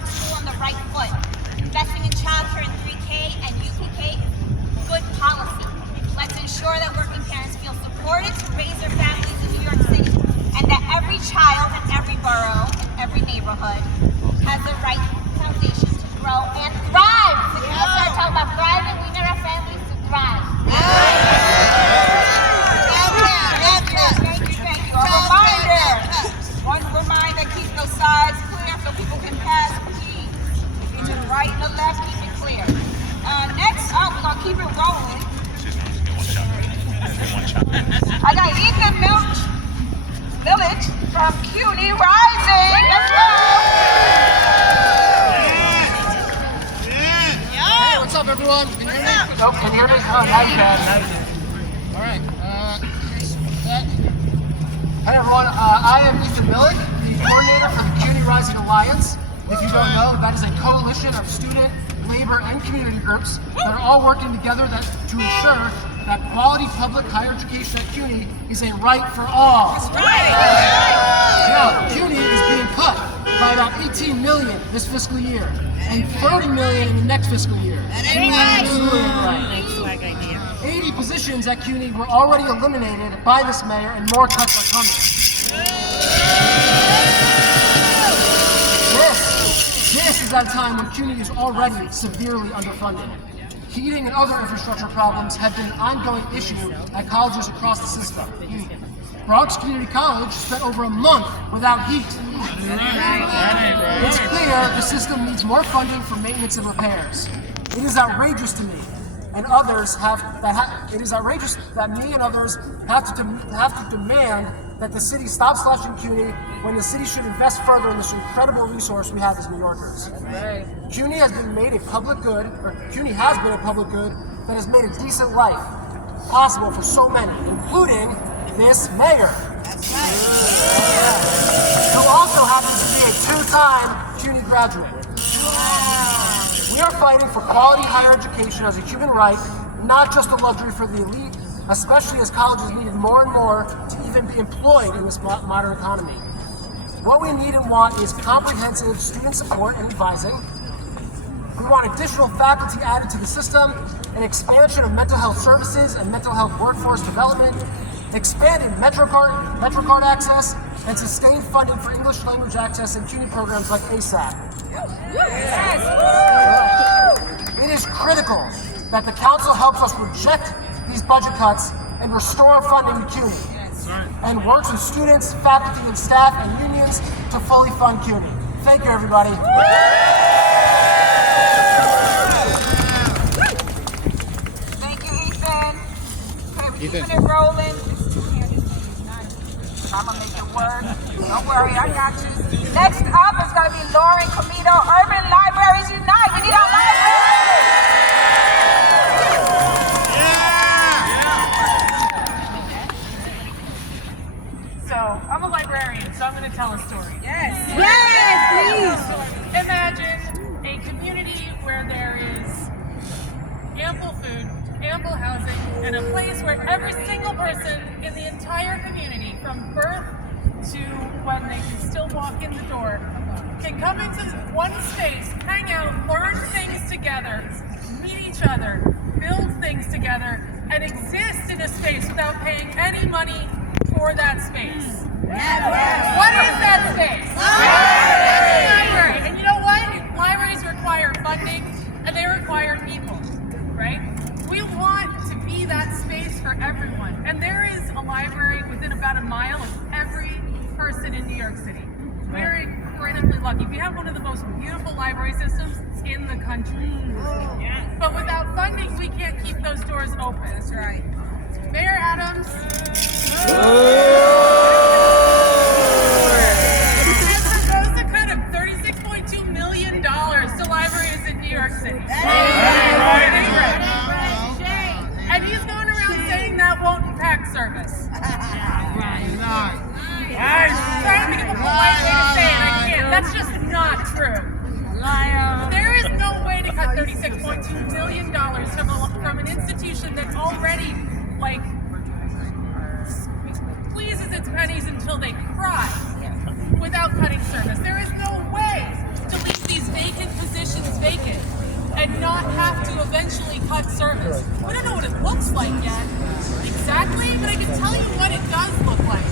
start school on the right foot. Investing in childcare in 3K and UPK, good policy. Let's ensure that working parents feel supported to raise their families in New York City, and that every child in every borough, in every neighborhood, has the right foundation to grow and thrive. So you start talking about thriving, we need our families to thrive. Thank you. One reminder, keep those sides clear so people can pass. Please. To the right and the left, keep it clear. Next up, we're gonna keep it rolling. I got Ethan Village from CUNY Rising. Let's go. Hey, what's up, everyone? Can you hear me? Oh, can you hear me? Oh, now you can. All right. Hey, everyone. I am Ethan Millick, the coordinator for the CUNY Rising Alliance. If you don't know, that is a coalition of student, labor, and community groups that are all working together to ensure that quality public higher education at CUNY is a right for all. That's right. Now, CUNY is being cut by about 18 million this fiscal year and 30 million in the next fiscal year. Absolutely right. 80 positions at CUNY were already eliminated by this mayor, and more cuts are coming. This is at a time when CUNY is already severely underfunded. Heating and other infrastructure problems have been an ongoing issue at colleges across the system. Bronx Community College spent over a month without heat. It's clear the system needs more funding for maintenance and repairs. It is outrageous to me and others it is outrageous that me and others have to demand that the city stop slashing CUNY when the city should invest further in this incredible resource we have as New Yorkers. CUNY has been a public good that has made a decent life possible for so many, including this mayor, who also happens to be a two-time CUNY graduate. We are fighting for quality higher education as a human right, not just a luxury for the elite, especially as colleges needed more and more to even be employed in this modern economy. What we need and want is comprehensive student support and advising. We want additional faculty added to the system, an expansion of mental health services and mental health workforce development, expanded MetroCard access, and sustained funding for English language access and CUNY programs like ASAP. It is critical that the council helps us reject these budget cuts and restore funding to CUNY, and works with students, faculty, and staff and unions to fully fund CUNY. Thank you, everybody. Thank you, Ethan. Okay, we're keeping it rolling. I'm gonna make it work. Don't worry, I got you. Next up is gonna be Lauren Comito, Urban Libraries Unite. We need our libraries. I'm a librarian, so I'm going to tell a story. Yes, please. Imagine a community where there is ample food, ample housing, and a place where every single person in the entire community, from birth to when they can still walk in the door, can come into one space, hang out, learn things together, meet each other, build things together, and exist in a space without paying any money for that space. What is that space? Library. And you know what? Libraries require funding, and they require people, right? We want to be that space for everyone. And there is a library within about a mile of every person in New York City. We're incredibly lucky. We have one of the most beautiful library systems in the country. But without funding, we can't keep those doors open. That's right. Mayor Adams. $36.2 million to libraries in New York City. And he's going around saying that won't impact service. I'm trying to think of a polite way to say it, I can't. That's just not true. There is no way to cut $36.2 million from an institution that already, squeezes its pennies until they cry without cutting service. There is no way to leave these not have to eventually cut service. We don't know what it looks like yet exactly, but I can tell you what it does look like.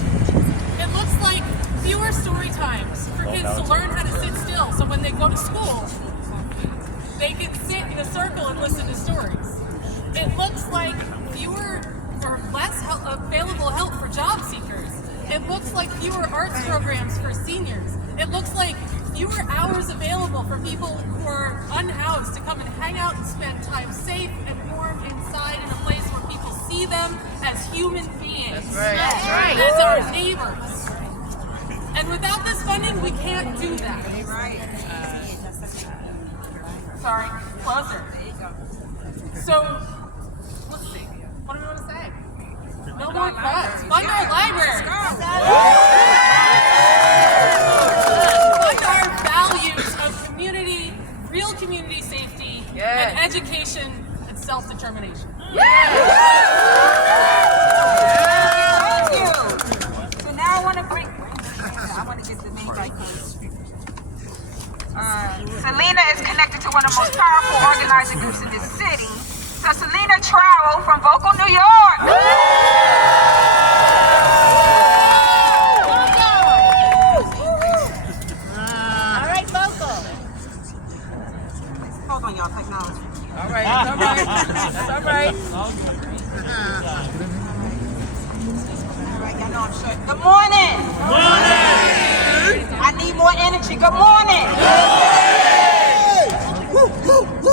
It looks like fewer story times for kids to learn how to sit still, so when they go to school, they can sit in a circle and listen to stories. It looks like fewer or less available help for job seekers. It looks like fewer arts programs for seniors. It looks like fewer hours available for people who are unhoused to come and hang out and spend time safe and warm inside in a place where people see them as human beings. That's right. As our neighbors. And without this funding, we can't do that. Sorry, closer. So, let's see. What do we want to say? No more cuts. Fund our library. Fund our values of community, real community safety, and education and self-determination. Thank you. So now I want to get the name right. Selena is connected to one of the most powerful organizing groups in this city. So Selena Trowell from Vocal, New York. All right, Vocal. Hold on, y'all, technology. All right, it's all right. It's all right. All right, y'all know I'm short. Good morning. Good morning. I need more energy. Good morning.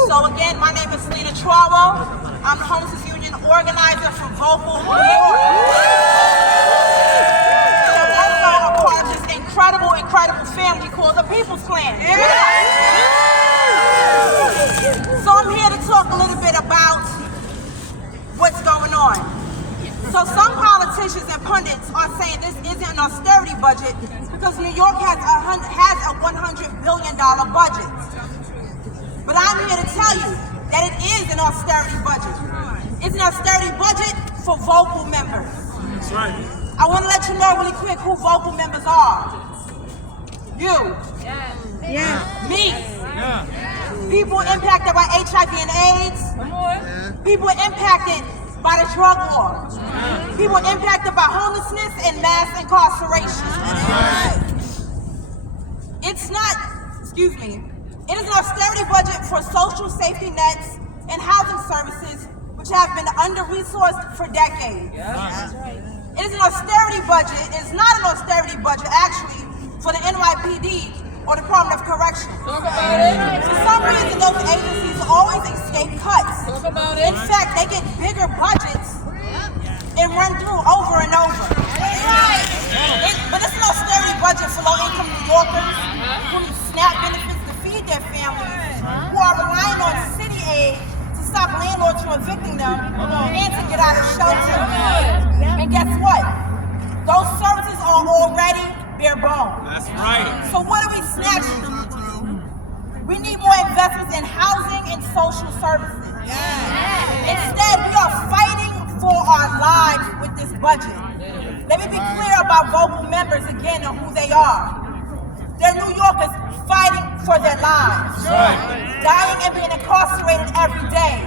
So again, my name is Selena Trowell. I'm the Homelessness Union organizer from Vocal, New York. I'm also a part of this incredible family called the People's Plan. So I'm here to talk a little bit about what's going on. So some politicians and pundits are saying this isn't an austerity budget because New York has a $100 billion budget. But I'm here to tell you that it is an austerity budget. It's an austerity budget for Vocal members. That's right. I want to let you know really quick who Vocal members are. You. Me. People impacted by HIV and AIDS. People impacted by the drug war. People impacted by homelessness and mass incarceration. It's not, it is an austerity budget for social safety nets and housing services which have been under-resourced for decades. It is an austerity budget. It is not an austerity budget, actually, for the NYPD or Department of Corrections. Talk about it. For some reason, those agencies always escape cuts. Talk about it. In fact, they get bigger budgets and run through over and over. But it's an austerity budget for low-income New Yorkers who need SNAP benefits to feed their families, who are relying on city aid to stop landlords from evicting them and to get out of shelter. And guess what? Those services are already bare bones. That's right. So what are we snatching? We need more investments in housing and social services. Instead, we are fighting for our lives with this budget. Let me be clear about Vocal members again and who they are. They're New Yorkers fighting for their lives, dying and being incarcerated every day,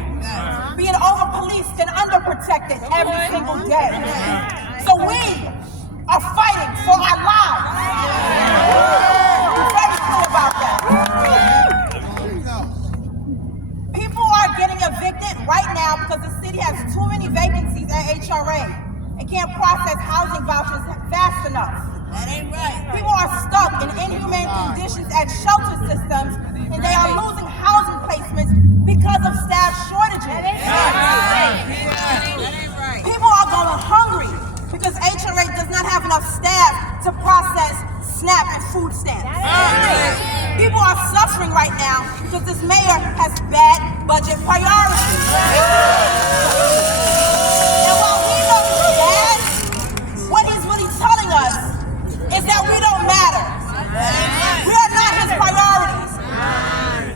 being over-policed and underprotected every single day. So we are fighting for our lives. Be very clear about that. People are getting evicted right now because the city has too many vacancies at HRA and can't process housing vouchers fast enough. That ain't right. People are stuck in inhumane conditions at shelter systems and they are losing housing placements because of staff shortages. People are going hungry because HRA does not have enough staff to process SNAP and food stamps. People are suffering right now because this mayor has bad budget priorities. And while we know he's bad, what he's really telling us is that we don't matter. We are not his priorities.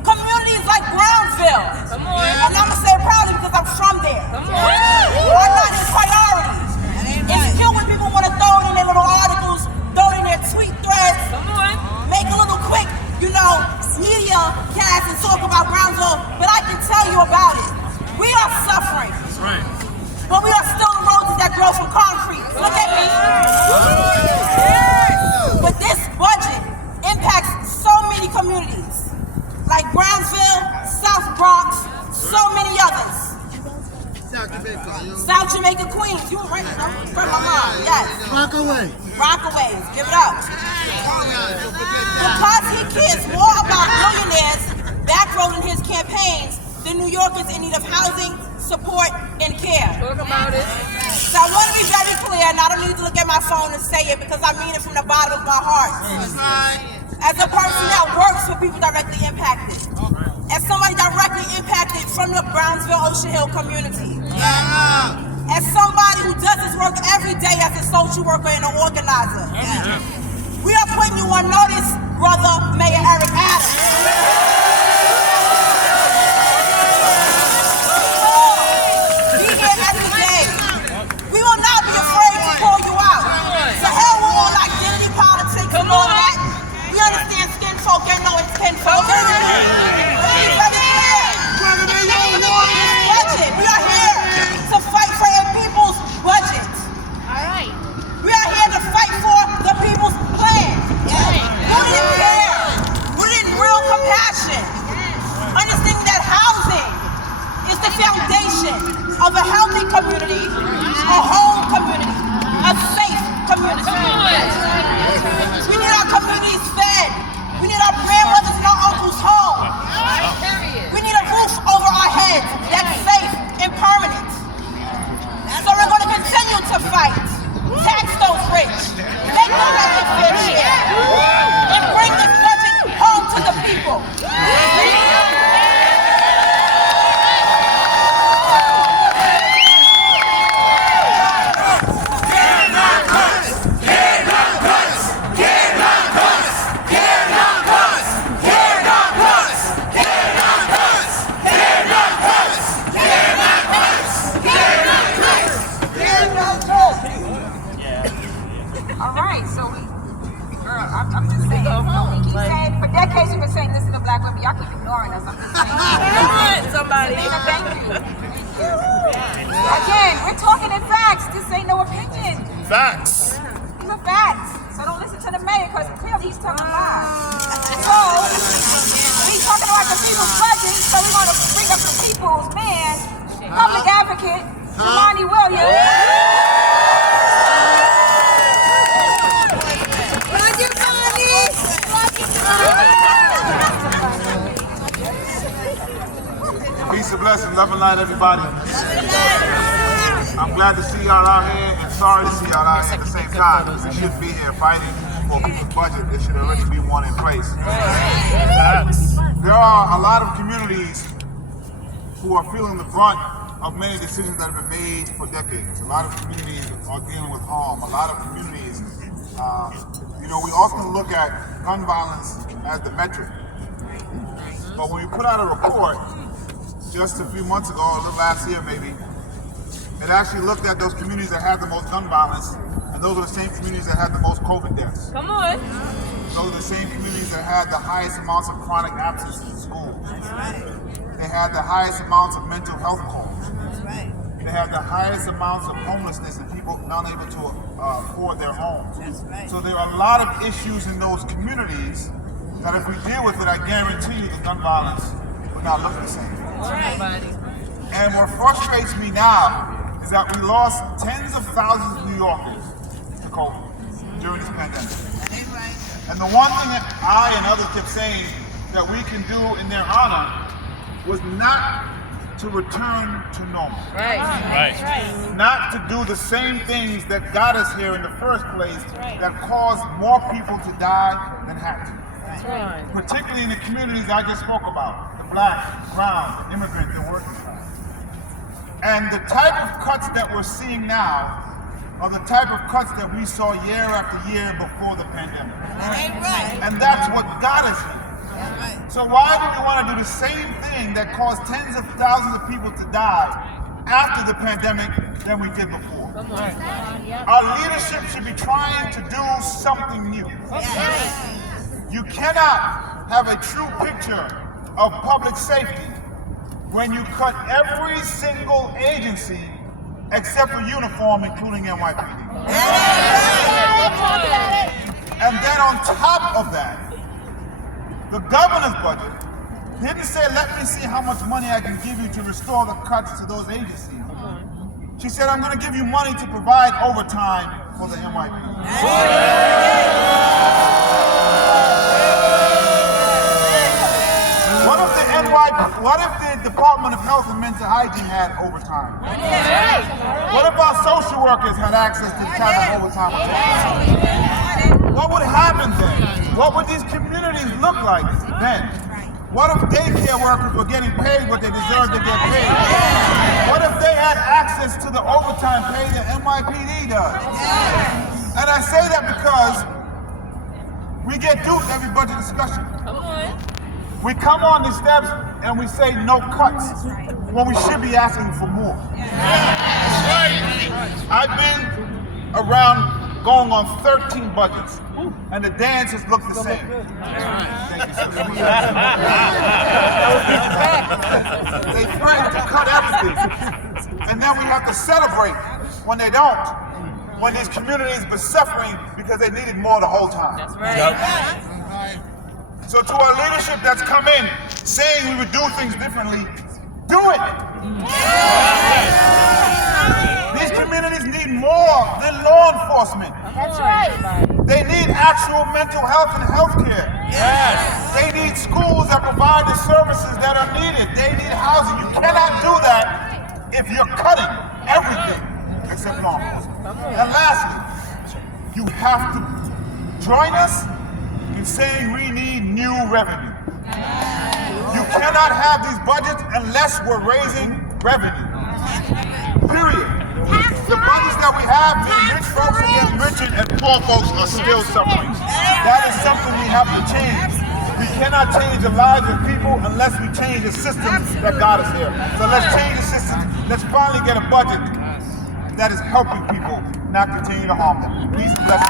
Communities like Brownsville, and I'm going to say it proudly because I'm from there, are not his priorities. It's still when people want to throw it in their little articles, throw it in their tweet threads, make a little quick, media media cast and talk about Brownsville, but I can tell you about it. We are suffering. That's right. But we are still roses that grow from concrete. Look at me. But this budget impacts so many communities, like Brownsville, South Bronx, so many others. South Jamaica, Queens. You were right, you know, from my mom. Yes. Rockaways. Give it up. Because he cares more about millionaires bankrolling his campaigns than New Yorkers in need of housing, support, and care. Talk about it. So I want to be very clear, and I don't need to look at my phone and say it because I mean it from the bottom of my heart. As a person that works for people directly impacted, as somebody directly impacted from the Brownsville, Ocean Hill community, as somebody who does this work every day as a social worker and an organizer, we are putting you on notice, brother Mayor Eric Adams. Be here every day. We will not be afraid to call you out. To hell with all identity politics and all that. We understand skin folk and know it's skin folk. Budget. We are here to fight for your people's budget. All right. We are here to fight for the people's plan. Rooted in care. Rooted in real compassion. Understanding that housing is the foundation of a healthy community, a whole community, a safe community. We need our communities fed. We need our grandmothers and our uncles home. We need a roof over our heads that's safe and permanent. So we're going to continue to fight. Tax those rich. Make them have a fair share. And bring this budget home to the people. I'm just saying, we keep saying, for decades we've been saying this is the black women, y'all keep ignoring us. I'm just saying. Somebody. Selena, thank you. Again, we're talking in facts. This ain't no opinion. Facts. These are facts. So don't listen to the mayor because clearly he's telling lies. So he's talking about the people's budget, so we're going to bring up the people's man, public advocate, Jamani Williams. Peace and blessings, love and light, everybody. I'm glad to see y'all out here and sorry to see y'all out here at the same time. We shouldn't be here fighting for people's budget. There should already be one in place. There are a lot of communities who are feeling the brunt of many decisions that have been made for decades. A lot of communities are dealing with harm. A lot of communities, we often look at gun violence as the metric. But when we put out a report, just a few months ago, or a little last year maybe, it actually looked at those communities that had the most gun violence, and those are the same communities that had the most COVID deaths. Come on. Those are the same communities that had the highest amounts of chronic absence in schools. They had the highest amounts of mental health calls. They had the highest amounts of homelessness and people not able to afford their homes. So there are a lot of issues in those communities that if we deal with it, I guarantee you the gun violence will not look the same. And what frustrates me now is that we lost tens of thousands of New Yorkers to COVID during this pandemic. And the one thing that I and others kept saying that we can do in their honor was not to return to normal. Not to do the same things that got us here in the first place that caused more people to die than had to. Particularly in the communities I just spoke about, the black, brown, the immigrant, the working class. And the type of cuts that we're seeing now are the type of cuts that we saw year after year before the pandemic. And that's what got us here. So why do we want to do the same thing that caused tens of thousands of people to die after the pandemic than we did before? Our leadership should be trying to do something new. You cannot have a true picture of public safety when you cut every single agency except for uniform, including NYPD. And then on top of that, the governor's budget didn't say, let me see how much money I can give you to restore the cuts to those agencies. She said, I'm going to give you money to provide overtime for the NYPD. What if the Department of Health and Mental Hygiene had overtime? What if our social workers had access to the type of overtime? What would happen then? What would these communities look like then? What if daycare workers were getting paid what they deserve to get paid? What if they had access to the overtime pay that NYPD does? And I say that because we get duped every budget discussion. We come on the steps and we say no cuts when we should be asking for more. I've been around going on 13 budgets, and the dances look the same. Thank you, sister. They threaten to cut everything, and then we have to celebrate when they don't. When these communities were suffering because they needed more the whole time. That's right. So to our leadership that's come in saying we would do things differently, do it! These communities need more than law enforcement. That's right. They need actual mental health and health care. Yes. They need schools that provide the services that are needed. They need housing. You cannot do that if you're cutting everything except law enforcement. And lastly, you have to join us in saying we need new revenue. You cannot have these budgets unless we're raising revenue. Period. The budgets that we have mean rich folks are getting richer and poor folks are still suffering. That is something we have to change. We cannot change the lives of people unless we change the systems that got us here. So let's change the system. Let's finally get a budget that is helping people, not continue to harm them. Peace and blessings.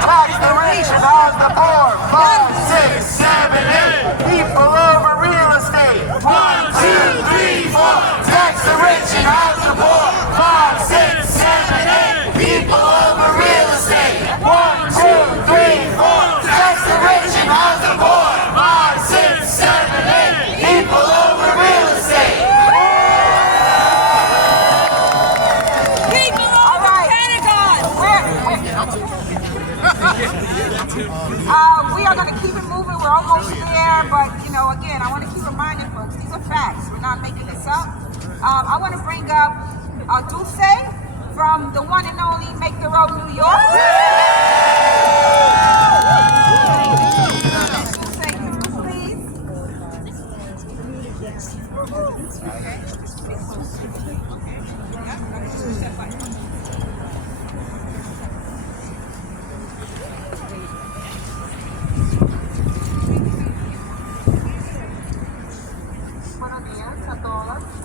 Tax the rich and house the poor. 5, 6, 7, 8. People over real estate. 1, 2, 3, 4. Tax the rich and house the poor. 5, 6, 7, 8. People over real estate. 1, 2, 3, 4. Tax the rich and house the poor. 5, 6, 7, 8. People over real estate. We are going to keep it moving. We're almost there, but again, I want to keep reminding folks, these are facts. We're not making this up. I want to bring up Dulce from the one and only Make the Road New York.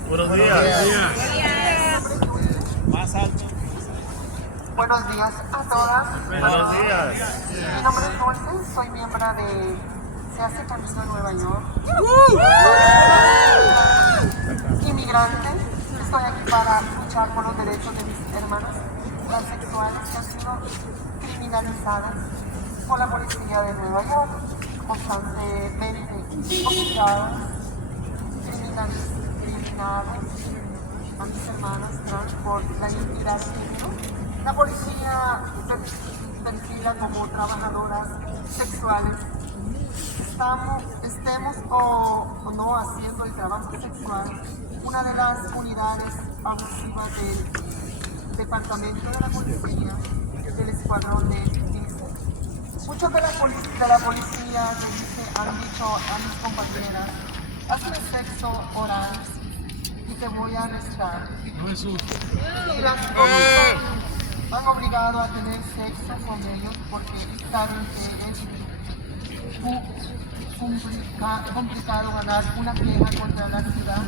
Buenos días. Más alto. Buenos días a todas. Buenos días. Mi nombre es Dulce, soy miembro de Se hace Camino en Nueva York. Inmigrante, estoy aquí para luchar por los derechos de mis hermanas transexuales que han sido criminalizadas por la policía de Nueva York, constantemente ocupadas, criminalizadas a mis hermanas trans por la identidad de género. La policía perfila como trabajadoras sexuales. Estemos o no haciendo el trabajo sexual, una de las unidades abusivas del departamento de la policía, del escuadrón de Tweed. Muchos de la policía han dicho a mis compañeras, hazme sexo oral y te voy a arrestar. Y las han obligado a tener sexo con ellos porque saben que es complicado ganar una queja contra la ciudad.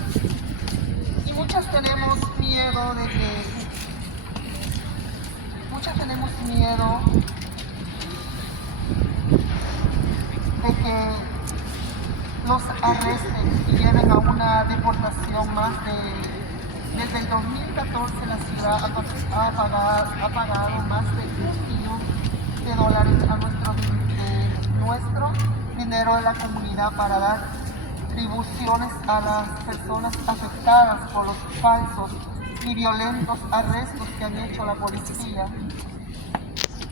Y muchas tenemos miedo de que los arresten y lleven a una deportación más desde el 2014 la ciudad ha pagado más de $1 millón a nuestro dinero de la comunidad para dar tribuciones a las personas afectadas por los falsos y violentos arrestos que han hecho la policía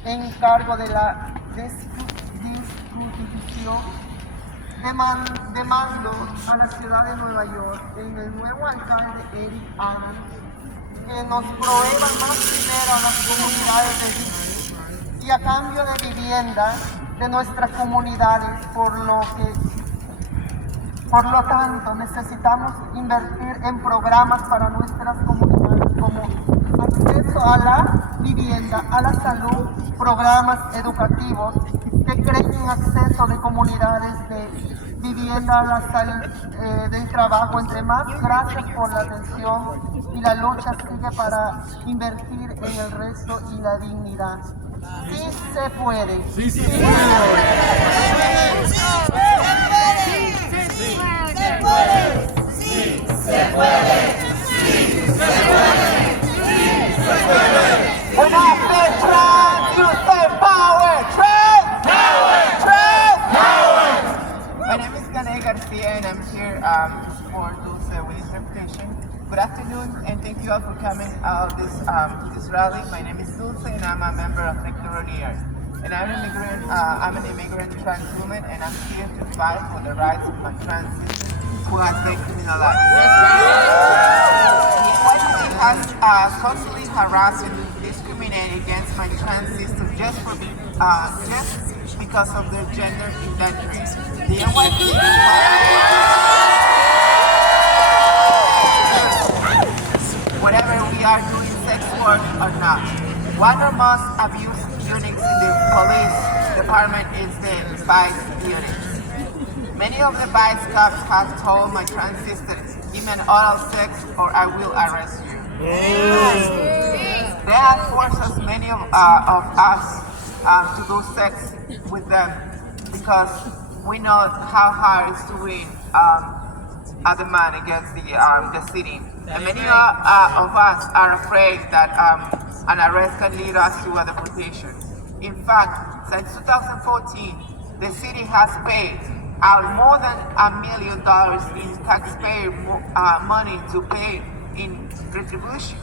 en cargo de la destitución. Demando a la ciudad de Nueva York, en el nuevo alcalde Eric Adams, que nos prohíban más dinero a las comunidades de y a cambio de vivienda de nuestras comunidades, por lo tanto necesitamos invertir en programas para nuestras comunidades como acceso a la vivienda, a la salud, programas educativos que creen acceso de comunidades de vivienda, a la salud, del trabajo, entre más. Gracias por la atención y la lucha sigue para invertir en el resto y la dignidad. Sí se puede. Sí, sí, sí. When I say trans, you say power. Trans! Power! Trans! Power! My name is Gane Garcia and I'm here for Dulce with interpretation. Good afternoon and thank you all for coming out this rally. My name is Dulce and I'm a member of Nickelodeon. And I'm an immigrant trans woman and I'm here to fight for the rights of my trans sister who has been criminalized. Equality has constantly harassed and discriminated against my trans sister just because of their gender identity. The NYPD whatever we are doing sex work or not. One of the most abused units in the police department is the vice unit. Many of the vice cops have told my trans sister, demand oral sex or I will arrest you. They have forced us, many of us, to do sex with them because we know how hard it is to win a demand against the city. And many of us are afraid that an arrest can lead us to a deportation. In fact, since 2014, the city has paid out more than $1 million in taxpayer money to pay in retribution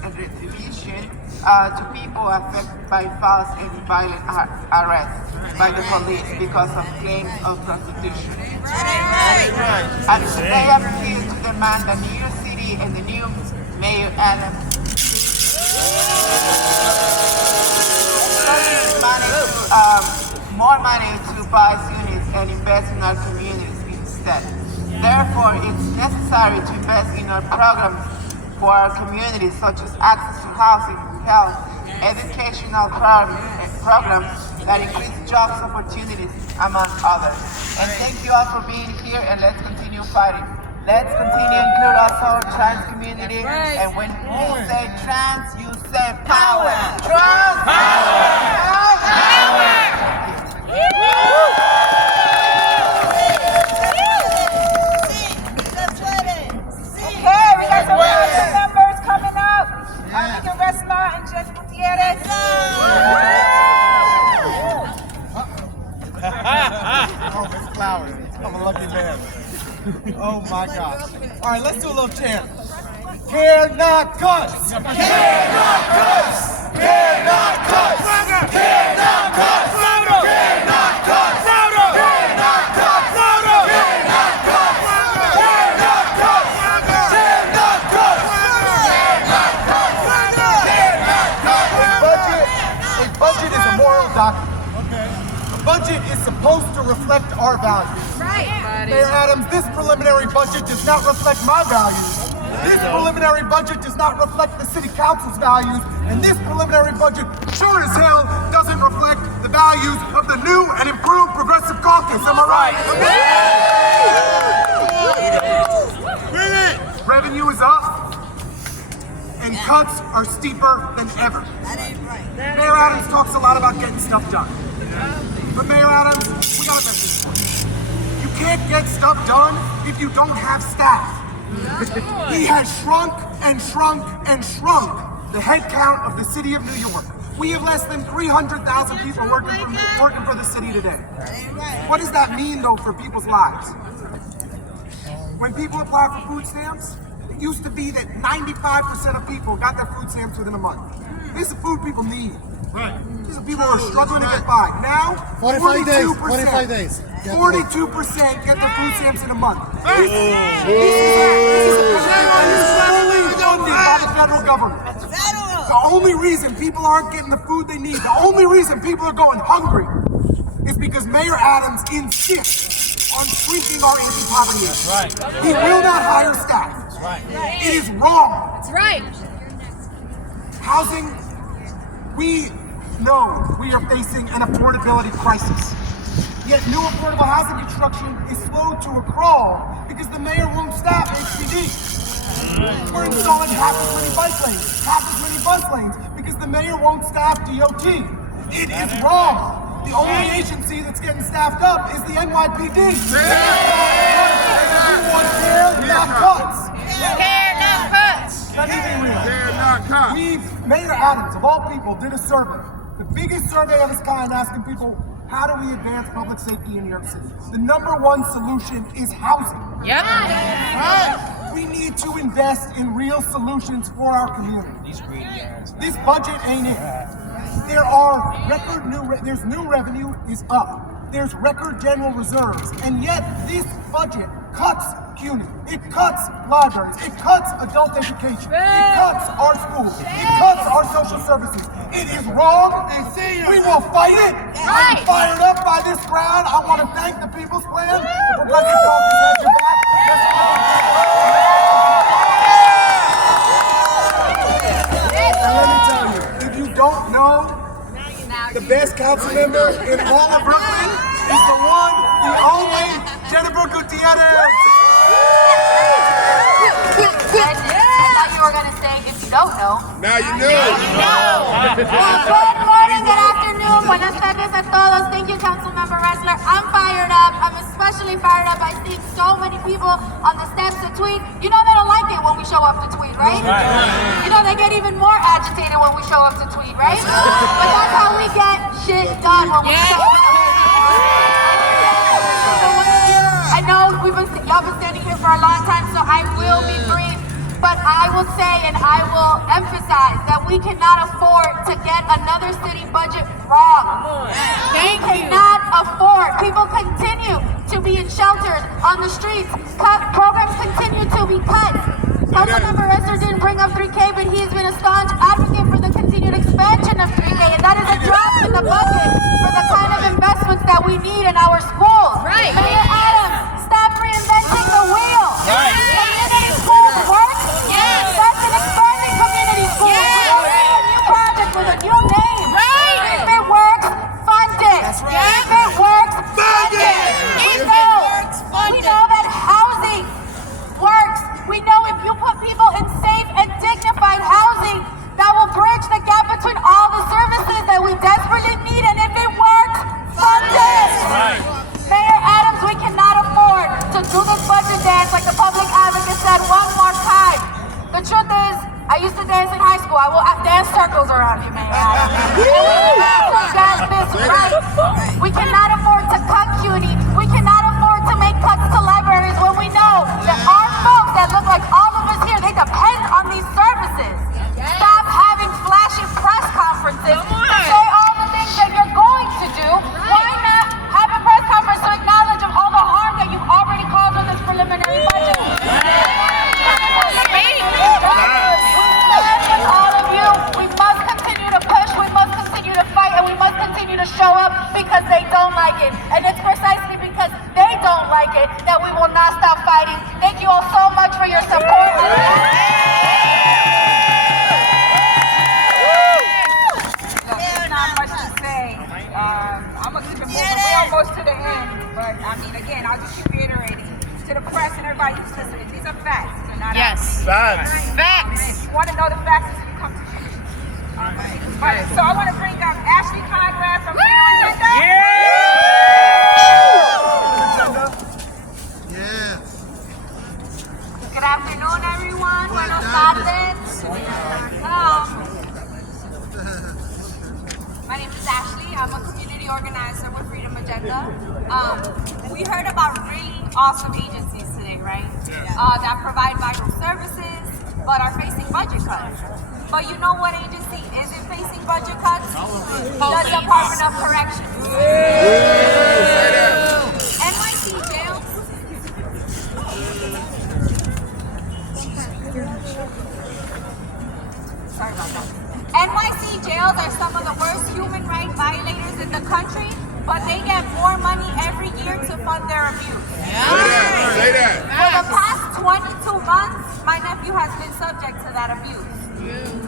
to people affected by false and violent arrests by the police because of claims of prostitution. And today I'm here to demand that New York City and the new Mayor Adams more money to buy units and invest in our communities instead. Therefore, it's necessary to invest in our programs for our communities, such as access to housing, health, educational programs that increase jobs opportunities, among others. And thank you all for being here, and let's continue fighting. Let's continue to include also our trans community, and when you say trans, you say power. Trans power. Trans power. Okay, we got some council members coming up. Amiga Resma and Jess Gutierrez. Oh, Miss Flowers. I'm a lucky man. Oh my gosh. All right, let's do a little chant. Care not cuts. Care not cuts. Care not cuts. Care not cuts. Care not cuts. Care not cuts. Care not cuts. Care not cuts. Care not cuts. Care not cuts. Care not cuts. A budget is a moral document. A budget is supposed to reflect our values. Mayor Adams, this preliminary budget does not reflect my values. This preliminary budget does not reflect the city council's values. And this preliminary budget sure as hell doesn't reflect the values of the new and improved progressive caucus, am I right? Revenue is up, and cuts are steeper than ever. That ain't right. Mayor Adams talks a lot about getting stuff done. But Mayor Adams, we got a message for you. You can't get stuff done if you don't have staff. He has shrunk and shrunk and shrunk the head count of the city of New York. We have less than 300,000 people working for the city today. What does that mean, though, for people's lives? When people apply for food stamps, it used to be that 95% of people got their food stamps within a month. This is food people need. Right. These are people who are struggling to get by. Now, 45 days. 42%, 45 days. 42% get their food stamps in a month. This is fully funded by the federal government. The only reason people aren't getting the food they need, the only reason people are going hungry is because Mayor Adams insists on shrinking our anti-poverty aid. Right. He will not hire staff. That's right. It is wrong. That's right. Housing, we know we are facing an affordability crisis. Yet new affordable housing construction is slowed to a crawl because the mayor won't staff HPD. We're installing half as many bike lanes, half as many bus lanes because the mayor won't staff DOT. It is wrong. The only agency that's getting staffed up is the NYPD. We want care, not cuts. Care, not cuts. Let me be real. Mayor Adams, of all people, did a survey. The biggest survey of its kind asking people, how do we advance public safety in New York City? The number one solution is housing. Yep. We need to invest in real solutions for our community. This budget ain't it. There's new revenue is up. There's record general reserves. And yet this budget cuts CUNY. It cuts libraries. It cuts adult education. It cuts our schools. It cuts our social services. It is wrong. We will fight it. I'm fired up by this crowd. I want to thank the People's Plan. The Progressive Caucus has your back. And let me tell you, if you don't know, the best council member in all of Brooklyn is the one, the only Jennifer Gutierrez. I thought you were going to say, if you don't know. Now you know. Well, good morning, good afternoon, buenas tardes a todos. Thank you, Councilmember Ressler. I'm fired up. I'm especially fired up by seeing so many people on the steps of Tweed. You know they don't like it when we show up to Tweed, right? You know they get even more agitated when we show up to Tweed, right? But that's how we get shit done when we show up. I know y'all been standing here for a long time, so I will be brief. But I will say and I will emphasize that we cannot afford to get another city budget wrong. We cannot afford. People continue to be in shelters, on the streets. Programs continue to be cut. Councilmember Ressler didn't bring up 3K, but he has been a staunch advocate for the continued expansion of 3K, and that is a drop in the bucket for the kind of investments that we need in our schools. Right. Mayor Adams, stop reinventing the wheel. Right. Community schools work. Yes. That's an expanding community school. Yes. We need a new project with a new name. Right. If it works, fund it. That's right. If it works, fund it. If it works, fund We it. know that housing works. We know if you put people in safe and dignified housing, that will bridge the gap between all the services that we desperately need. And if it works, fund it. Right. Mayor Adams, we cannot afford to do this budget dance like the public advocate said one more time. The truth is, I used to dance in high school. I will dance circles around you, Mayor Adams. And we have to get this right. We cannot afford to cut CUNY. We cannot afford to make cuts to libraries when we know that our folks that look like all of us here, they depend on these services. Stop having flashy press conferences to say all the things that you're going to do. Why not have a press conference to acknowledge all the harm that you've already caused with this preliminary budget? All of you, we must continue to push, we must continue to fight, and we must continue to show up because they don't like it. And it's precisely because they don't like it that we will not stop fighting. Thank you all so much for your support. want to know the facts is you come to church. Right. So I want to bring up Ashley Conrad from Freedom Agenda. Good afternoon, everyone. Buenos tardes. My name is Ashley. I'm a community organizer with Freedom Agenda. We heard about really awesome agencies today, right? That provide vital services, but are facing budget cuts. But you know what agency isn't facing budget cuts? The Department of Corrections. NYC jails. Sorry about that. NYC jails are some of the worst human rights violators in the country, but they get more money every year to fund their abuse. Say that. For the past 22 months, my nephew has been subject to that abuse.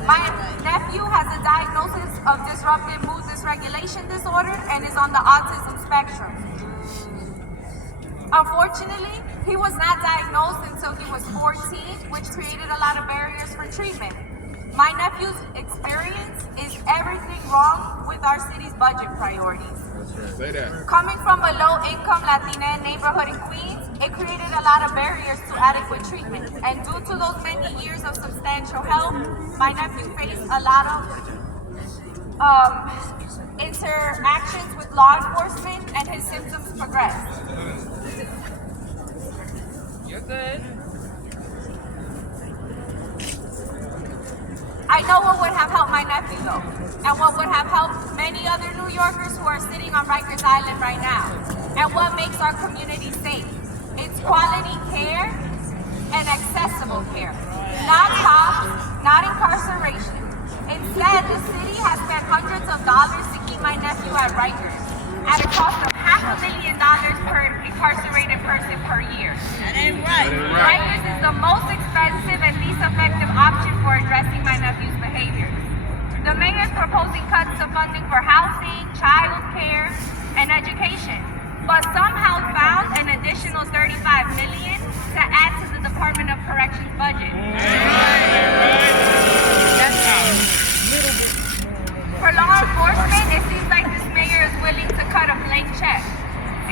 My nephew has a diagnosis of disruptive mood dysregulation disorder and is on the autism spectrum. Unfortunately, he was not diagnosed until he was 14, which created a lot of barriers for treatment. My nephew's experience is everything wrong with our city's budget priorities. Say that. Coming from a low-income Latina neighborhood in Queens, it created a lot of barriers to adequate treatment. And due to those many years of substantial help, my nephew faced a lot of interactions with law enforcement, and his symptoms progressed. You're good. I know what would have helped my nephew though, and what would have helped many other New Yorkers who are sitting on Rikers Island right now, and what makes our community safe. It's quality care and accessible care. Not cops, not incarceration. Instead, the city has spent hundreds of dollars to keep my nephew at Rikers, at a cost of $500,000 per incarcerated person per year. That ain't right. Rikers is the most expensive and least effective option for addressing my nephew's behaviors. The mayor is proposing cuts to funding for housing, child care, and education, but somehow found an additional $35 million to add to the Department of Corrections budget. For law enforcement, it seems like this mayor is willing to cut a blank check.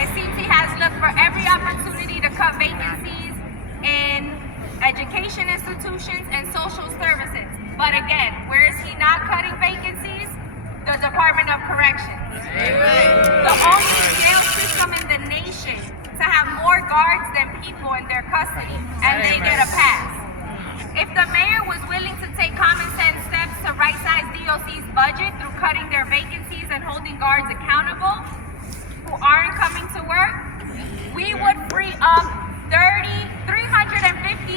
It seems he has looked for every opportunity to cut vacancies in education institutions and social services. But again, where is he not cutting vacancies? The Department of Corrections. The only jail system in the nation to have more guards than people in their custody, and they get a pass. If the mayor was willing to take common sense steps to right-size DOC's budget through cutting their vacancies and holding guards accountable who aren't coming to work, we would free up $359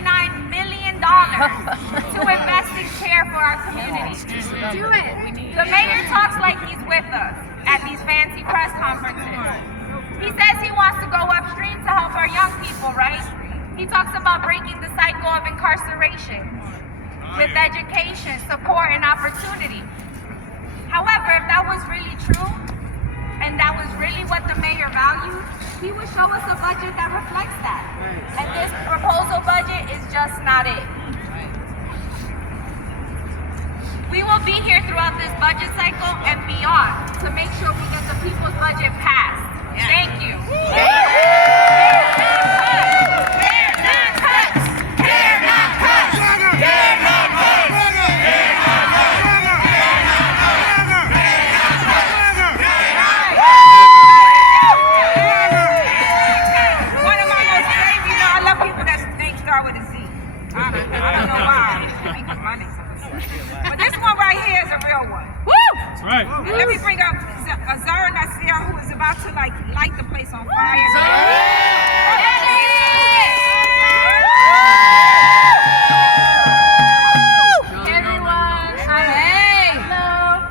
million to invest in care for our community. Do it. The mayor talks like he's with us at these fancy press conferences. He says he wants to go upstream to help our young people, right? He talks about breaking the cycle of incarceration with education, support, and opportunity. However, if that was really true, and that was really what the mayor valued, he would show us a budget that reflects that. And this proposal budget is just not it. We will be here throughout this budget cycle and beyond to make sure we get the people's budget passed. Thank you. But this one right here is a real one. Woo! That's right. And let me bring up Zara Nasir, who is about to light the place on fire. Hey everyone. Hello.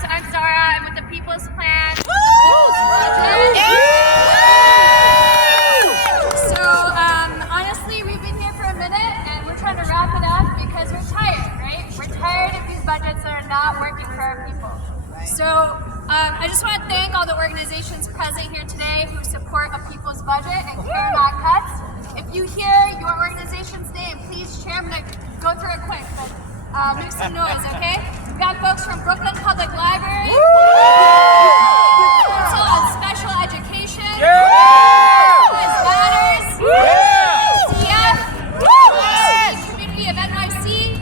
So I'm Zara. I'm with the People's Plan. So honestly, we've been here for a minute and we're trying to wrap it up because we're tired, right? We're tired of these budgets that are not working for our people. So I just want to thank all the organizations present here today who support a people's budget and care not cuts. If you hear your organization's name, please share. I'm going to go through it quick. But make some noise, okay? We've got folks from Brooklyn Public Library, Council on Special Education, Lives Matters, CF, Community of NYC,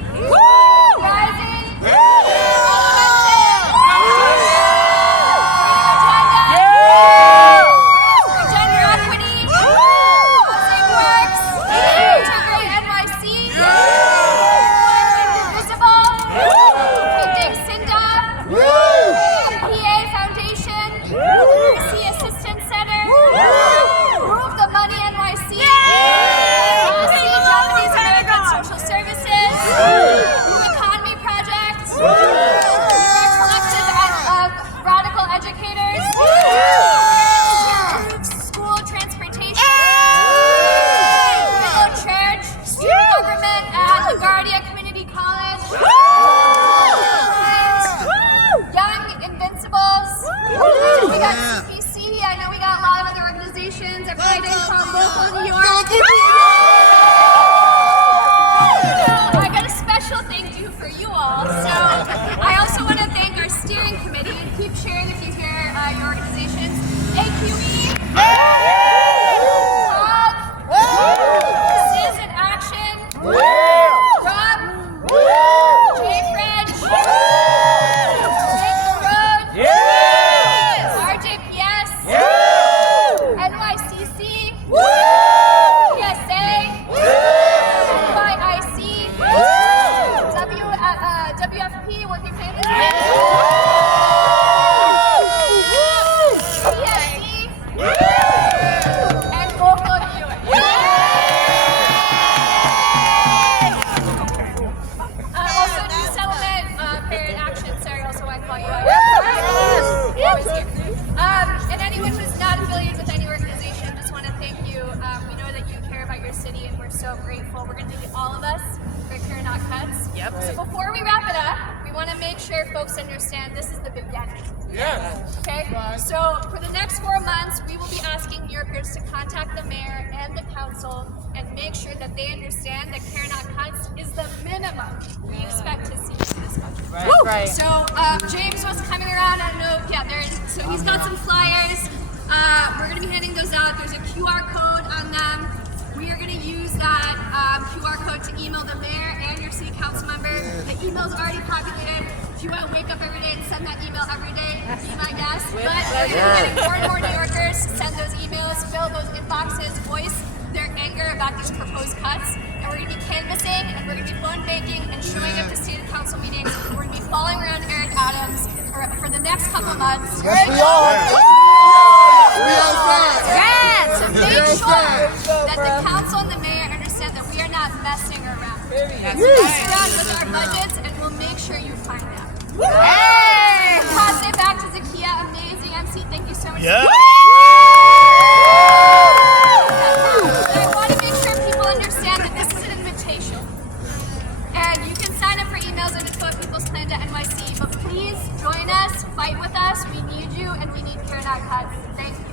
Rising, Gender Equity, Housing Works, Integrate NYC, Indivisible, Painting Cinda, PA Foundation, Mercy Assistance Center, Move the Money NYC, Japanese American Social Services, New Economy Project, Collective of Radical Educators, School Transportation, Willow Church, Student Government at LaGuardia Community College, Young Invincibles, we got CPC, I know we got a lot of other organizations, everybody from local New York. I got a special thank you for you all. So I also want to thank our steering committee, and keep sharing if you hear your organizations. AQE, Rob, Citizen Action, Rob, J-French, Take the Road, RJPS, NYCC, PSA, NYIC, WFP, Working Families, PSC, and Local New York. Also, New Settlement, Parent Action, sorry, also want to call you out. Always here. And anyone who's not affiliated with any organization, just want to thank you. We know that you care about your city, and we're so grateful. We're going to thank all of us for Care Not Cuts. Yep. So before we wrap it up, we want to make sure folks understand this is the beginning. Okay? So for the next 4 months, we will be asking New Yorkers to contact the mayor and the council and make sure that they understand that Care Not Cuts is the minimum we expect to see in this budget. Right. So James was coming around. I don't know. Yeah, so he's got some flyers. We're going to be handing those out. There's a QR code on them. We are going to use that QR code to email the mayor and your city council member. The email's already populated. If you want to wake up every day and send that email every day, be my guest. But we're getting more and more New Yorkers to send those emails, fill those inboxes, voice their anger about these proposed cuts. And we're going to be canvassing, and we're going to be phone banking and showing up to state and council meetings. We're going to be following around Eric Adams for the next couple months. Yes, we are. To make sure that the council and the mayor understand that we are not messing around. We mess around with our budgets, and we'll make sure you find out. Pass it back to Zakia. Amazing MC. Thank you so much. Yeah. I want to make sure people understand that this is an invitation. And you can sign up for emails at NYC, but please join us, fight with us. We need you, and we need Care Not Cuts. Thank you.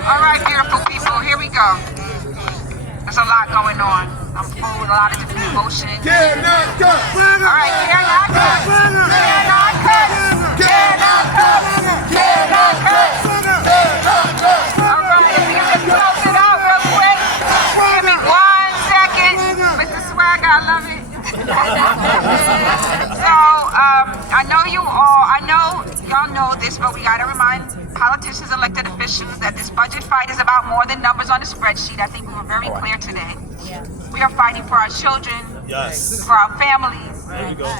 All right, beautiful people, here we go. There's a lot going on. I'm full with a lot of different emotions. Care Not Cuts. All right, Care Not Cuts. Care Not Cuts. Care Not Cuts. Care Not Cuts. All right, if you can close it out real quick. Give me 1 second. Mr. Swag, I love it. So, I know y'all know this, but we gotta remind politicians, elected officials that this budget fight is about more than numbers on a spreadsheet. I think we were very clear today. We are fighting for our children, for our families,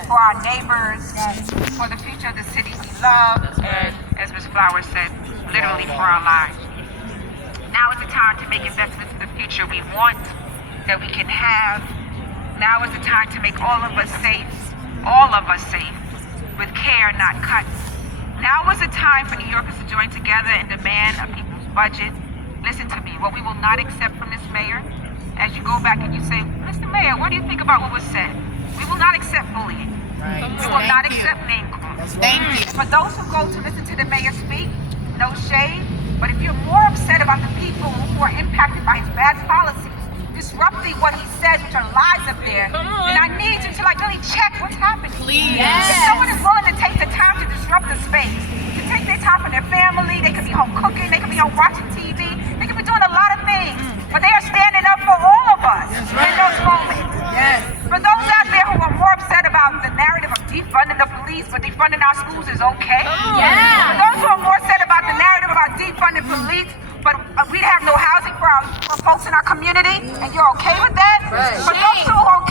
for our neighbors, for the future of the city we love, and as Ms. Flowers said, literally for our lives. Now is the time to make investments in the future we want, that we can have. Now is the time to make all of us safe, with care, not cuts. Now is the time for New Yorkers to join together and demand a people's budget. Listen to me, what we will not accept from this mayor, as you go back and you say, Mr. Mayor, what do you think about what was said? We will not accept bullying. We will not accept name calling. Thank you. For those who go to listen to the mayor speak, no shade, But if you're more upset about the people who are impacted by his bad policies, disrupting what he says, which are lies up there, then I need you to really check what's happening. Please. If someone is willing to take the time to disrupt the space, to take their time from their family, they could be home cooking, they could be home watching TV, they could be doing a lot of things, but they are standing up for all of us in those moments. Yes. For those out there who are more upset about the narrative of defunding the police, but defunding our schools is okay. For those who are more upset about the narrative about defunding police, but we have no housing for folks in our community, and you're okay with that? Right. For those who are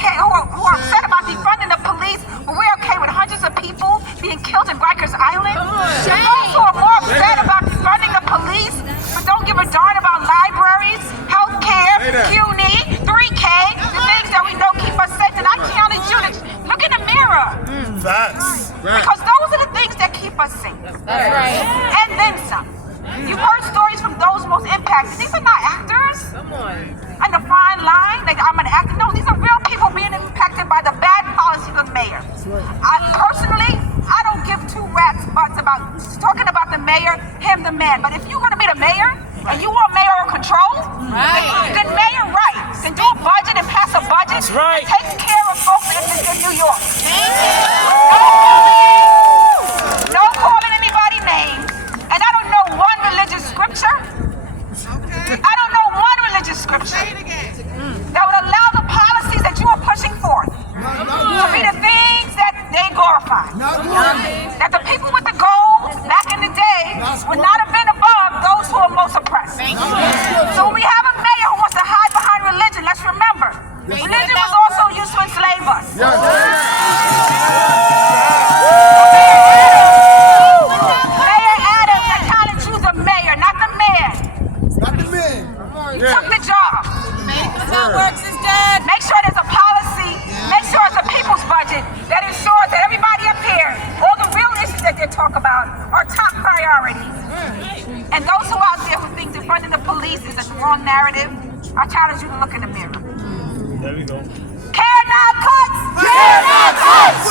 upset about defunding the police, but we're okay with hundreds of people being killed in Rikers Island? For those who are more upset about defunding the police, but don't give a darn about libraries, healthcare, CUNY, 3K, the things that we know keep us safe, and I challenge you to look in the mirror. Facts. Because those are the things that keep us safe. That's right. And then some. You've heard stories from those most impacted. These are not actors. Come on. And the fine line, like I'm an actor. No, these are real people being impacted by the bad policy of the mayor. Personally, I don't give two rats butts about talking about the mayor, him the man. But if you're going to be the mayor and you want mayoral control, then mayor right. Then do a budget and pass a budget that takes care of folks in New York. No calling anybody names. And I don't know one religious scripture. I don't know one religious scripture that would allow the policies that you are pushing forth to be the things that they glorify. That the people with the gold back in the day would not have been above those who are most oppressed. So when we have a mayor who wants to hide behind religion, let's remember, religion was also used to enslave us. Took the job. What works is dead. Make sure there's a policy, make sure it's a people's budget that ensures that everybody up here, all the real issues that they talk about are top priorities. And those who out there who think defunding the police is a wrong narrative, I challenge you to look in the mirror. There we go. Care not cuts! Care not cuts!